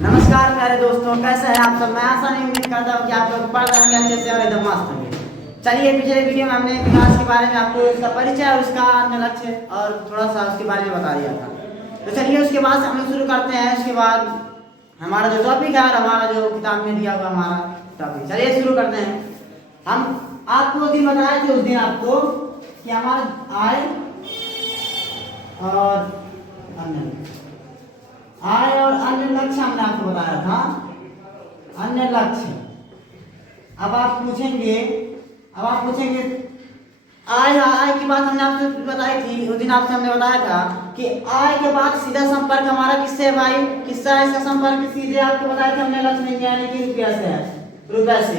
नमस्कार प्यारे दोस्तों, कैसे हैं आप सब। मैं आशा नहीं उम्मीद करता हूँ कि आप लोग पढ़ रहे होंगे अच्छे से और एकदम मस्त होंगे। चलिए, पिछले वीडियो में हमने विकास के बारे में आपको उसका परिचय और उसका अन्य लक्ष्य और थोड़ा सा उसके बारे में बता दिया था। तो चलिए उसके बाद से हम लोग शुरू करते हैं। उसके बाद हमारा जो टॉपिक है और हमारा जो किताब में दिया हुआ हमारा टॉपिक, चलिए शुरू करते हैं। हम आपको उस दिन बताए थे, उस दिन आपको कि हमारा आय और अन्य लक्ष्य हमने आपको बताया था। अन्य लक्ष्य अब आप पूछेंगे आय की बात हमने आपसे बताई थी। उस दिन आपसे हमने बताया था कि आय के बाद सीधा संपर्क हमारा किससे है भाई, किससे है इसका संपर्क? सीधे आपको बताया था हमने लक्ष्य में, यानी कि रुपया से है, रुपये से।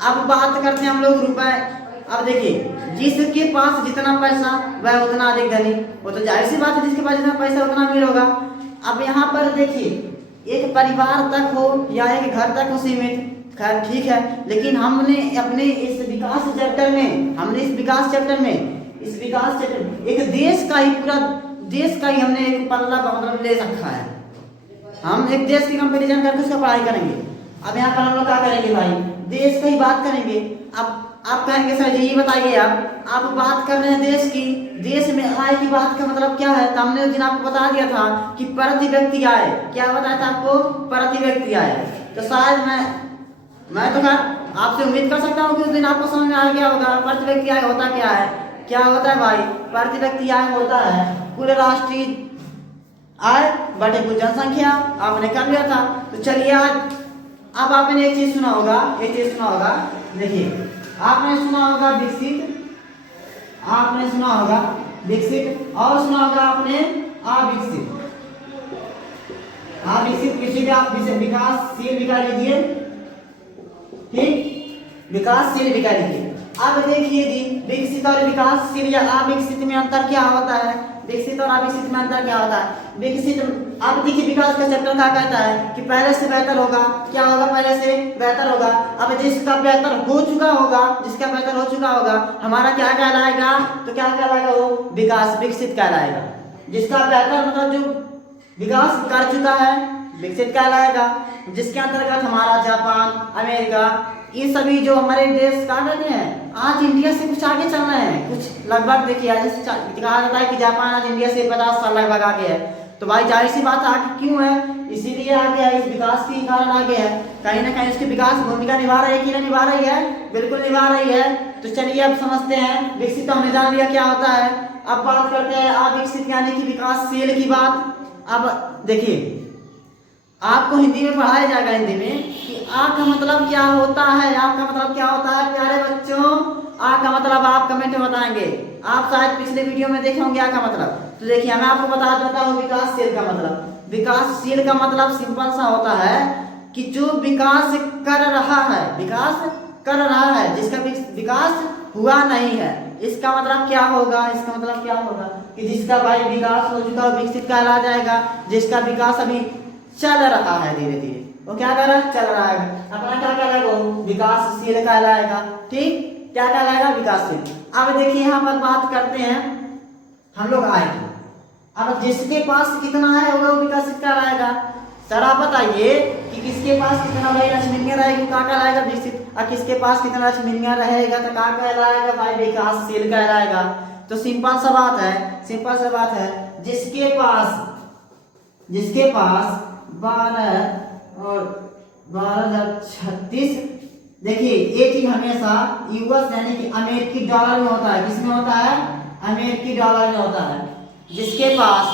अब बात करते हैं हम लोग रुपए। अब देखिए, जिसके पास जितना पैसा वह उतना अधिक धनी। वो तो जाहिर सी बात है, जिसके पास जितना पैसा उतना अमीर होगा। अब यहाँ पर देखिए, एक परिवार तक हो या एक घर तक हो सीमित, खैर ठीक है, लेकिन हमने अपने इस विकास चैप्टर में एक देश का ही, पूरा देश का ही हमने एक पल्ला मतलब ले रखा है। हम एक देश की कंपैरिजन करके उसका पढ़ाई करेंगे। अब यहाँ पर हम लोग क्या करेंगे भाई, देश की ही बात करेंगे। अब आप कहेंगे सर जी ये बताइए, आप बात कर रहे हैं देश की, देश में आय की बात का मतलब क्या है? तो हमने उस दिन आपको बता दिया था कि प्रति व्यक्ति आय। क्या बताया था आपको? प्रति व्यक्ति आय। तो शायद मैं तो खैर आपसे उम्मीद कर सकता हूँ कि उस दिन आपको समझ में आ गया होगा प्रति व्यक्ति आय होता क्या है। क्या होता है भाई? प्रति व्यक्ति आय होता है कुल राष्ट्रीय आय बटे कुल जनसंख्या। आपने कर लिया था। तो चलिए आज अब आपने एक चीज सुना होगा, देखिए आपने सुना होगा विकसित और सुना होगा आपने अविकसित। किसी भी आप विकासशील विकार लीजिए, ठीक, विकासशील विकार लीजिए। अब देखिए जी, विकसित और विकासशील या अविकसित में अंतर क्या होता है? विकसित और अविकसित में अंतर क्या होता है? विकसित, अब देखिए विकास का चैप्टर क्या कहता है कि पहले से बेहतर होगा। क्या होगा? पहले से बेहतर होगा। अब जिसका बेहतर हो चुका होगा हमारा क्या कहलाएगा? तो क्या कहलाएगा? वो विकास, विकसित कहलाएगा। जिसका बेहतर मतलब जो विकास कर चुका है विकसित कहलाएगा। जिसके अंतर्गत हमारा जापान, अमेरिका, ये सभी जो हमारे देश का कहते हैं आज इंडिया से कुछ आगे चल रहे हैं, कुछ लगभग देखिए आज कहा जाता है कि जापान आज इंडिया से 50 साल लगभग आगे है। तो भाई जाहिर सी बात आगे क्यों है? इसीलिए आगे है, इस विकास के कारण आगे है। कहीं ना कहीं उसकी विकास भूमिका निभा रही है कि नहीं निभा रही है? बिल्कुल निभा रही है। तो चलिए अब समझते हैं। विकसित तो हमने जान लिया क्या होता है। अब बात करते हैं अविकसित यानी कि विकासशील की बात। अब देखिए, आपको हिंदी में पढ़ाया जाएगा, हिंदी में कि आ का मतलब क्या होता है। आ का मतलब क्या होता है प्यारे बच्चों? आ का मतलब आप कमेंट में बताएंगे। आप शायद पिछले वीडियो में देखे होंगे आ का मतलब। तो देखिए मैं आपको बता देता हूँ विकासशील का मतलब। विकासशील का मतलब सिंपल सा होता है कि जो विकास कर रहा है, जिसका विकास हुआ नहीं है। इसका मतलब क्या होगा? कि जिसका भाई विकास हो चुका है विकसित कहला जाएगा। जिसका विकास अभी चल रहा है धीरे धीरे, वो क्या कर रहा है? चल रहा है। अपना क्या कहलाएगा? वो विकासशील कहलाएगा। ठीक, क्या कहलाएगा? विकासशील। अब देखिए यहाँ पर बात करते हैं हम लोग आय की। अब जिसके पास कितना आय होगा वो विकसित कहलाएगा। सर आप बताइए कि किसके पास कितना भाई लक्ष्मीनिया रहेगी, क्या कहलाएगा? विकसित। और किसके पास कितना लक्ष्मीनिया रहेगा तो क्या कहलाएगा भाई? विकासशील कहलाएगा। तो सिंपल सा बात है, जिसके पास 12,36। देखिए ये चीज हमेशा यूएस यानी कि अमेरिकी डॉलर में होता है। किसमें होता है? अमेरिकी डॉलर में होता है। जिसके पास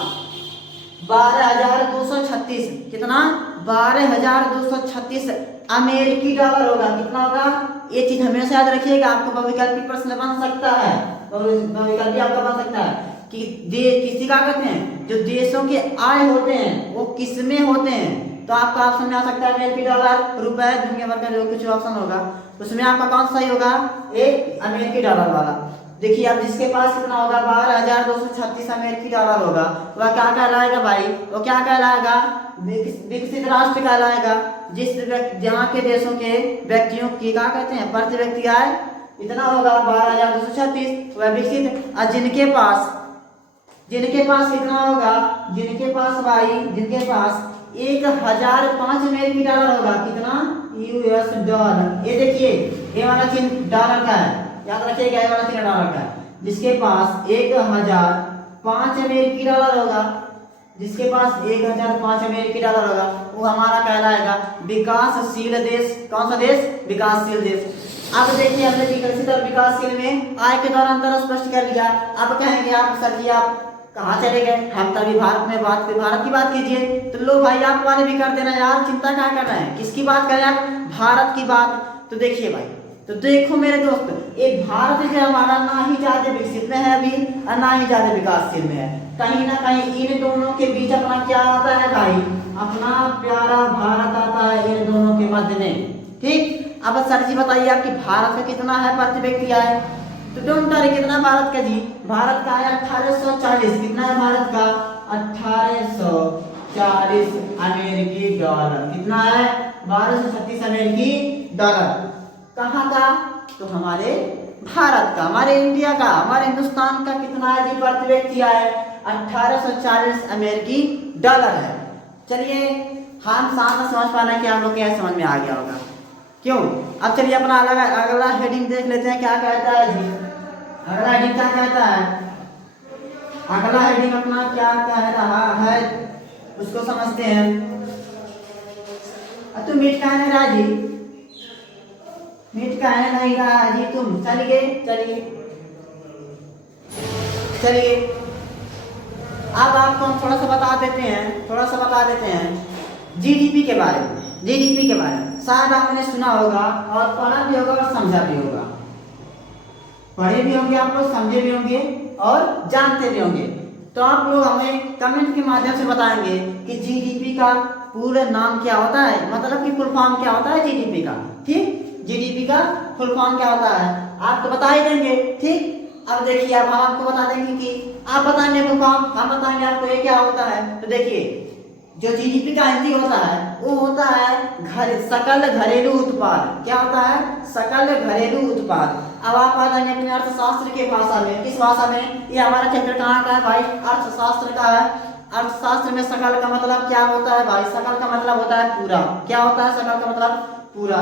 12,236, कितना? 12,236 अमेरिकी डॉलर होगा। कितना होगा? ये चीज हमेशा याद रखिएगा। आपको बहुविकल्पी प्रश्न बन सकता है, बहुविकल्पी आपका बन सकता है कि किसी का कहते हैं जो देशों के आय होते हैं वो किसमें होते हैं। तो आपका ऑप्शन में आ सकता है अमेरिकी डॉलर, रुपए, दुनिया भर का जो कुछ ऑप्शन होगा उसमें आपका कौन सा सही होगा? एक अमेरिकी डॉलर वाला। देखिए अब जिसके पास कितना होगा? 12,236 अमेरिकी डॉलर होगा, वह क्या कहलाएगा भाई? वो क्या कहलाएगा? विकसित राष्ट्र कहलाएगा। जहाँ के देशों के व्यक्तियों की क्या कहते हैं प्रति व्यक्ति आय इतना होगा 12,236, वह विकसित। और जिनके पास कितना होगा? जिनके पास 1005 अमेरिकी डॉलर होगा। कितना? US dollar. ये देखिए ये वाला चिन्ह डॉलर का है, याद रखिएगा ये वाला चिन्ह डॉलर का है। जिसके पास 1005 अमेरिकी डॉलर होगा, जिसके पास 1005 अमेरिकी डॉलर होगा, वो हमारा कहलाएगा विकासशील देश। कौन सा देश? विकासशील देश। अब देखिए हमने विकसित और विकासशील में आय के द्वारा अंतर स्पष्ट कर लिया। अब कहेंगे आप सर जी आप कहाँ चले गए, हम तो अभी भारत में भारत की बात कीजिए। तो लो भाई आप वाले भी कर देना यार, चिंता क्या कर रहे हैं, किसकी बात करें आप? भारत की बात। तो देखिए भाई, तो देखो मेरे दोस्त, ये भारत जो हमारा ना ही ज्यादा विकसित में है अभी और ना ही ज्यादा विकासशील में है। कहीं ना कहीं इन दोनों के बीच अपना क्या आता है भाई? अपना प्यारा भारत आता है इन दोनों के मध्य में। ठीक, अब सर जी बताइए आपकी भारत का कितना है प्रति व्यक्ति आय? तो डोंट वरी, कितना भारत का जी? भारत का है 1840। कितना है भारत का? 1840 अमेरिकी डॉलर। कितना है? 1236 अमेरिकी डॉलर। कहाँ का? तो हमारे भारत का, हमारे इंडिया का, हमारे हिंदुस्तान का कितना है जी प्रति व्यक्ति आय? 1840 अमेरिकी डॉलर है। चलिए हम साथ में समझ पाना कि आप लोग क्या समझ में आ गया होगा, क्यों? अब चलिए अपना अगला हेडिंग देख लेते हैं क्या कहता है जी। अगला हेडिंग क्या कहता है? अगला हेडिंग अपना क्या कह रहा है उसको समझते हैं। तुम मीट कहने रहा जी, मीट कहने नहीं रहा जी तुम। चलिए चलिए चलिए अब आपको हम थोड़ा सा बता देते हैं जीडीपी के बारे में। जीडीपी के बारे में शायद आपने सुना होगा और पढ़ा भी होगा और समझा भी होगा। पढ़े भी होंगे आप लोग, समझे भी होंगे और जानते भी होंगे। तो आप लोग हमें कमेंट के माध्यम से बताएंगे कि जीडीपी का पूरा नाम क्या होता है, मतलब कि फुल फॉर्म क्या होता है जीडीपी का। ठीक, जीडीपी का फुल फॉर्म क्या होता है आप तो बता ही देंगे। ठीक, अब देखिए अब हम आपको बता देंगे कि आप बताएंगे फुल फॉर्म, हम बताएंगे आपको ये क्या होता है। तो देखिए जो जीडीपी का हिंदी होता है वो होता है सकल घरेलू उत्पाद। क्या होता है? सकल घरेलू उत्पाद। अब आप आ जाएंगे अपने अर्थशास्त्र के भाषा में। किस भाषा में? ये हमारा चैप्टर कहाँ का है भाई? अर्थशास्त्र का है। अर्थशास्त्र में सकल का मतलब क्या होता है भाई? सकल का मतलब होता है पूरा। क्या होता है सकल का मतलब? पूरा।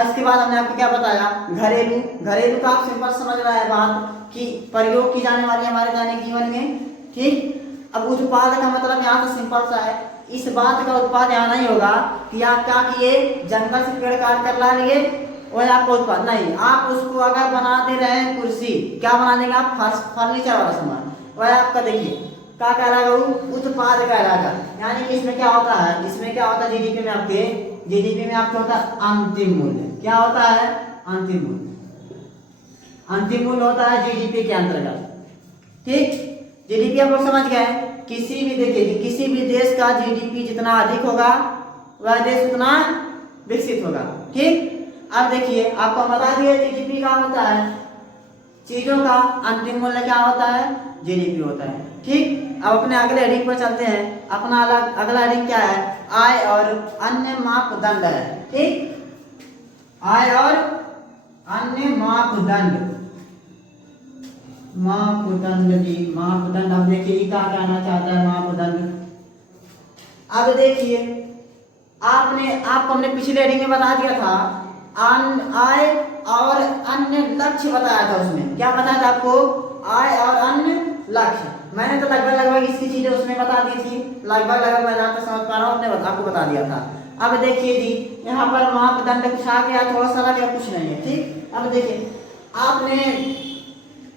इसके बाद हमने आपको क्या बताया? घरेलू। घरेलू का आप सिंपल समझ रहा है बात कि प्रयोग की जाने वाली हमारे दैनिक जीवन में। ठीक, अब उत्पाद का मतलब यहाँ से सिंपल सा है, इस बात का उत्पाद यहाँ नहीं होगा कि आप क्या किए जंगल से पेड़ काट कर ला लिए वह आपका उत्पाद नहीं। आप उसको अगर बना दे रहे हैं कुर्सी, क्या बना देंगे आप? फर्नीचर वाला सामान, वह आपका देखिए क्या कहलाएगा? उत्पाद कहलाएगा। यानी कि इसमें क्या होता है? इसमें क्या होता है जीडीपी में? आपके जीडीपी में आपका होता है अंतिम मूल्य। क्या होता है? अंतिम मूल्य। अंतिम मूल्य होता है जीडीपी के अंतर्गत। ठीक, जीडीपी आप लोग समझ गए। किसी भी देखिए किसी भी देश का जीडीपी जितना अधिक होगा वह देश उतना विकसित होगा। ठीक, अब देखिए आपको बता दिए जीडीपी का होता है चीजों का अंतिम मूल्य क्या होता है? जीडीपी होता है। ठीक, अब अपने अगले हेडिंग पर चलते हैं। अपना अगला हेडिंग क्या है? आय और अन्य मापदंड है। ठीक, आय और अन्य मापदंड। मापदंड जी, मापदंड। अब देखिए क्या कहना चाहता है मापदंड। अब देखिए आपको हमने पिछले रीडिंग में बता दिया था आय और अन्य लक्ष्य बताया था। उसमें क्या बताया था आपको? आय और अन्य लक्ष्य। मैंने तो लगभग इसकी चीजें उसमें बता दी थी। लगभग मैं जहाँ तक समझ पा रहा हूँ अपने आपको बता दिया था। अब देखिए जी यहाँ पर मापदंड कुछ आ गया, थोड़ा सा लग गया, कुछ नहीं है। ठीक, अब देखिए आपने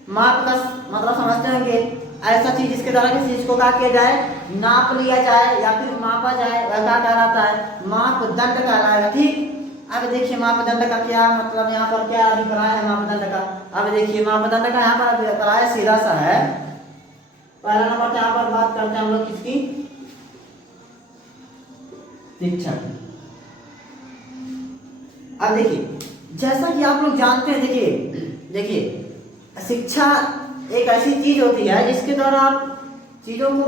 माप का मतलब समझते होंगे ऐसा चीज जिसके द्वारा किसी चीज को क्या किया जाए? नाप लिया जाए या फिर मापा जाए, वह क्या कहलाता है? मापदंड कहलाएगा। ठीक, अब देखिए मापदंड का क्या मतलब, यहाँ पर क्या अभिप्राय है मापदंड का। अब देखिए मापदंड का यहाँ पर अभिप्राय सीधा सा है। पहला नंबर यहाँ पर बात करते हैं हम लोग किसकी? शिक्षा की। अब देखिए जैसा कि आप लोग जानते हैं, देखिए शिक्षा एक ऐसी चीज होती है जिसके द्वारा आप चीजों को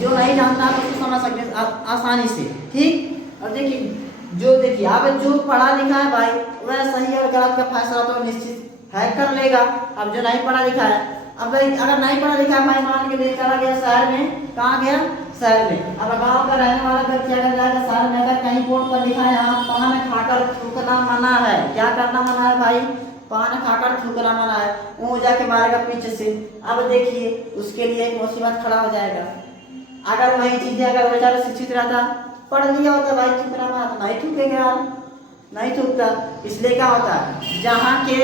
जो नहीं जानता आप उसको समझ सकते हैं आसानी से। ठीक, और देखिए आप जो पढ़ा लिखा है भाई वह सही और गलत का फैसला तो निश्चित है कर लेगा। अब जो नहीं पढ़ा लिखा है, अब अगर नहीं पढ़ा लिखा है भाई मान के लिए चला गया शहर में, कहाँ गया? शहर में। अब गांव का रहने वाला व्यक्ति अगर जाएगा शहर में, अगर कहीं बोर्ड पर लिखा है यहाँ पान खाकर थूकना मना है, क्या करना मना है भाई, पान खाकर थूकना मना है, वो जाके मारेगा पीछे से। अब देखिए उसके लिए एक मुसीबत खड़ा हो जाएगा। अगर वही चीजें अगर बेचारा शिक्षित रहता, पढ़ लिया होता भाई थूकना मना, तो नहीं थूकेंगे यार, नहीं थूकता। इसलिए क्या होता है, जहाँ के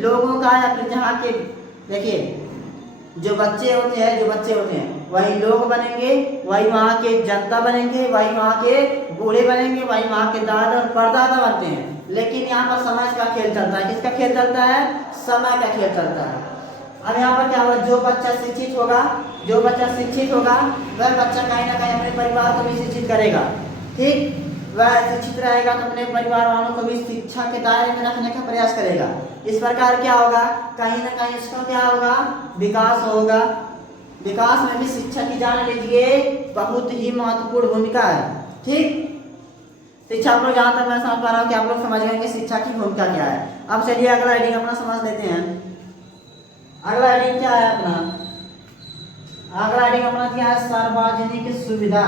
लोगों का या फिर जहाँ के, देखिए जो बच्चे होते हैं वही लोग बनेंगे, वही वहाँ के जनता बनेंगे, वही वहाँ के बूढ़े बनेंगे, वही वहाँ के दादा और परदादा बनते हैं। लेकिन यहाँ पर समय का खेल चलता है, किसका खेल चलता है, समय का खेल चलता है। अब यहाँ पर क्या होगा, जो बच्चा शिक्षित होगा वह बच्चा कहीं ना कहीं अपने परिवार को भी शिक्षित करेगा, ठीक, वह शिक्षित रहेगा तो अपने परिवार वालों को भी शिक्षा के दायरे में रखने का प्रयास करेगा। इस प्रकार क्या होगा, कहीं ना कहीं इसका क्या होगा, विकास होगा। विकास में भी शिक्षा की जान लीजिए बहुत ही महत्वपूर्ण भूमिका है, ठीक। शिक्षा आप लोग जहाँ तक मैं समझ पा रहा हूँ कि आप लोग समझ गए कि शिक्षा की भूमिका क्या है। अब चलिए अगला हेडिंग अपना समझ लेते हैं। अगला हेडिंग क्या है अपना, अगला हेडिंग अपना क्या है, सार्वजनिक सुविधा।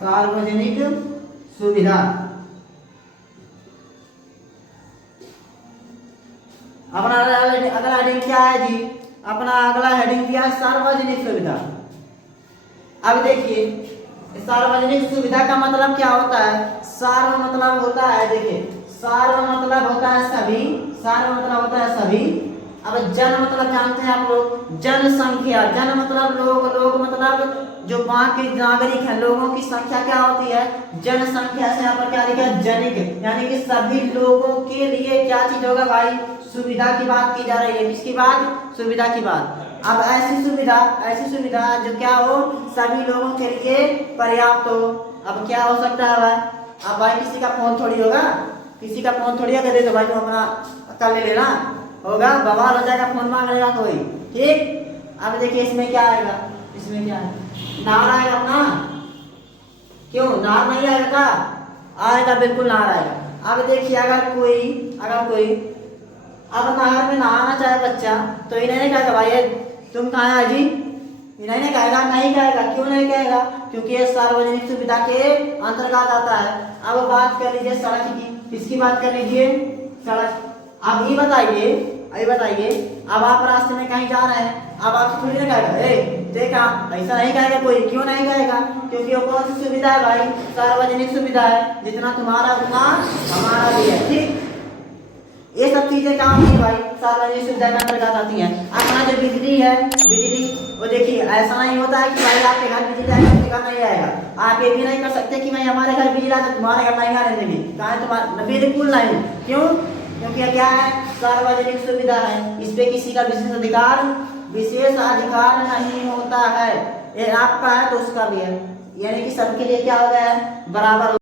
सार्वजनिक सुविधा। अपना अगला हेडिंग क्या है जी, अपना अगला हेडिंग क्या है, सार्वजनिक सुविधा। अब देखिए सार्वजनिक सुविधा का मतलब क्या होता है, सार्व मतलब होता है, देखिए सार्व मतलब होता है सभी, सार्व मतलब होता है सभी। अब जन मतलब जानते हैं आप लोग, जनसंख्या, जन मतलब लोग, लोग मतलब जो वहाँ के नागरिक हैं, लोगों की संख्या क्या होती है, जनसंख्या से यहाँ पर क्या लिखा है, जनिक, यानी कि सभी लोगों के लिए क्या चीज होगा भाई, सुविधा की बात की जा रही है। किसकी बात, सुविधा की बात। अब ऐसी सुविधा जो क्या हो, सभी लोगों के लिए पर्याप्त हो। अब क्या हो सकता है भाई, अब भाई किसी का फोन थोड़ी होगा, किसी का फोन थोड़ी अगर दे दो भाई तो अपना कर ले लेना, होगा बवाल हो जाएगा, फोन मांग लेगा कोई, ठीक। अब देखिए इसमें क्या आएगा, इसमें क्या है, नार आएगा अपना, क्यों नार नहीं आएगा का, आएगा, बिल्कुल नार आएगा। अब देखिए अगर कोई अब नहर में नहाना चाहे बच्चा तो इन्हें नहीं कहेगा भाई तुम कहाँ है जी, इन्हें नहीं कहेगा, नहीं कहेगा, क्यों नहीं कहेगा, क्योंकि ये सार्वजनिक सुविधा के अंतर्गत आता है। अब बात कर लीजिए सड़क की, किसकी बात कर लीजिए, सड़क। अब ये बताइए अब आप रास्ते में कहीं जा रहे हैं, अब आपसे थोड़ी ना कहेगा देखा, ऐसा नहीं कहेगा कोई, क्यों नहीं कहेगा, क्योंकि वो कौन सी सुविधा है भाई, सार्वजनिक सुविधा है, जितना तुम्हारा उतना हमारा भी है, ठीक। ये सब चीजें काम की भाई सार्वजनिक सुविधा के अंतर्गत आती हैं। अपना जो बिजली है, बिजली वो देखिए ऐसा नहीं होता है कि भाई आपके घर बिजली आएगा, आपके घर नहीं आएगा। आप ये भी नहीं कर सकते कि भाई हमारे घर बिजली आए तो तुम्हारे घर नहीं आने देंगे, कहा तुम्हारा, बिल्कुल नहीं। क्यों, क्योंकि क्या है, सार्वजनिक सुविधा है, इस पे किसी का विशेष अधिकार नहीं होता है। ये आपका है तो उसका भी है, यानी कि सबके लिए क्या हो गया है, बराबर।